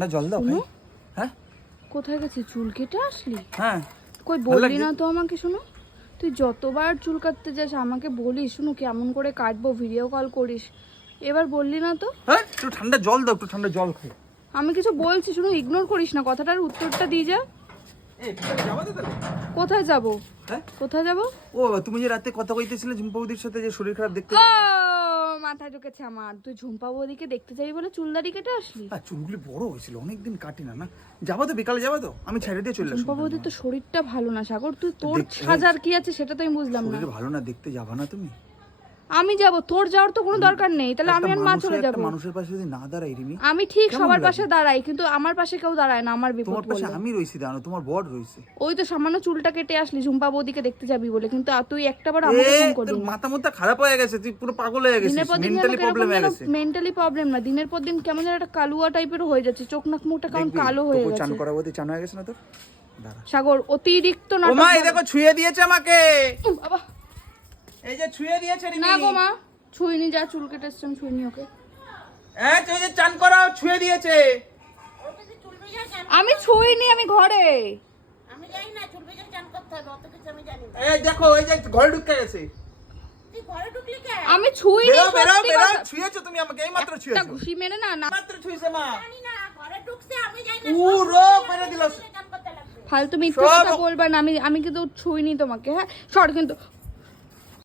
ঠান্ডা জল দাও ভাই। হ্যাঁ কোথায় গেছিস? চুল কেটে আসলি? হ্যাঁ কই বললি না তো আমাকে। শোনো, তুই যতবার চুল কাটতে যাস আমাকে বলিস, শুনো কেমন করে কাটবো, ভিডিও কল করিস, এবার বললি না তো। হ্যাঁ একটু ঠান্ডা জল দাও, একটু ঠান্ডা জল খাই। আমি কিছু বলছি, শুনো ইগনোর করিস না, কথাটার উত্তরটা দিয়ে যা। কোথায় যাব? হ্যাঁ কোথায় যাব? ও তুমি যে রাতে কথা কইতেছিলে ঝুম্পা বৌদির সাথে যে শরীর খারাপ দেখতে। ও মাথায় ঢুকেছে আমার, তুই ঝুম্পা বৌদিকে দেখতে যাবি বলে চুলদাড়ি কেটে আসলি? হ্যাঁ চুলগুলি বড় হয়েছিল, অনেকদিন কাটি না। না যাবো তো, বিকালে যাবো তো, আমি ছেড়ে দিয়ে চলে আসবো। ঝুম্পা বৌদির তো শরীরটা ভালো না সাগর, তুই তোর সাজার কি আছে সেটা তো আমি বুঝলাম না। শরীর ভালো না, দেখতে যাবা না তুমি? আমি যাব, তোর যাওয়ার তো কোনো দরকার নেই, তাহলে আমি আর মা চলে যাব। একটা মানুষের পাশে যদি না দাঁড়াই রিমি। আমি ঠিক সবার পাশে দাঁড়াই, কিন্তু আমার পাশে কেউ দাঁড়ায় না আমার বিপদ তোমার পাশে পড়লে। আমি রইছি, দাঁড়ানো তোমার বড় রইছে। ওই তো সামান্য চুলটা কেটে আসলি ঝুম্পা বৌদিকে দেখতে যাবি বলে, কিন্তু তুই একটাবার আমাকে ফোন করলি না। মাথা মুথা খারাপ হয়ে গেছে, তুই পুরো পাগল হয়ে গেছিস, দিনের পর দিন মেন্টালি প্রবলেম হয়ে গেছে। মেন্টালি প্রবলেম না, দিনের পর দিন কেমন যেন একটা কালুয়া টাইপের হয়ে যাচ্ছে, চোখ নাক মুখটা কেমন কালো হয়ে তোকে গেছে। চান করাবো, চান হয়ে গেছে না তোর? দাঁড়া সাগর অতিরিক্ত ও নাটক। মা এই দেখো ছুঁয়ে দিয়েছে আমাকে, বাবা এই যে ছুঁয়ে দিয়েছে রিমি। না গো মা, ছুঁইনি, যা চুল কেটে এসছেন ছুঁইনি ওকে। হ্যাঁ তুই যে চান করাও ছুঁয়ে দিয়েছে। আমি ছুঁইনি, আমি ঘরে। আমি জানি না চুল ভেজে চান করতে হবে, অত কিছু আমি জানি না। এই দেখো এই যে ঘরে ঢুকে গেছে। তুই ঘরে ঢুকলি কেন? আমি ছুঁইনি, বেরো বেরো সত্যি বেরো, কথা। ছুঁয়েছো তুমি আমাকে, এই মাত্র একটা ছুঁয়েছো, ঘুষি মেরে না না মাত্র ছুঁয়েছে মা। জানি না ঘরে ঢুকছে, আমি জানি না। পুরো করে দিল। চান করতে লাগবে। ফালতু মিথ্যা কথা বলবা না, আমি কিন্তু ছুঁইনি তোমাকে। হ্যাঁ সর কিন্তু,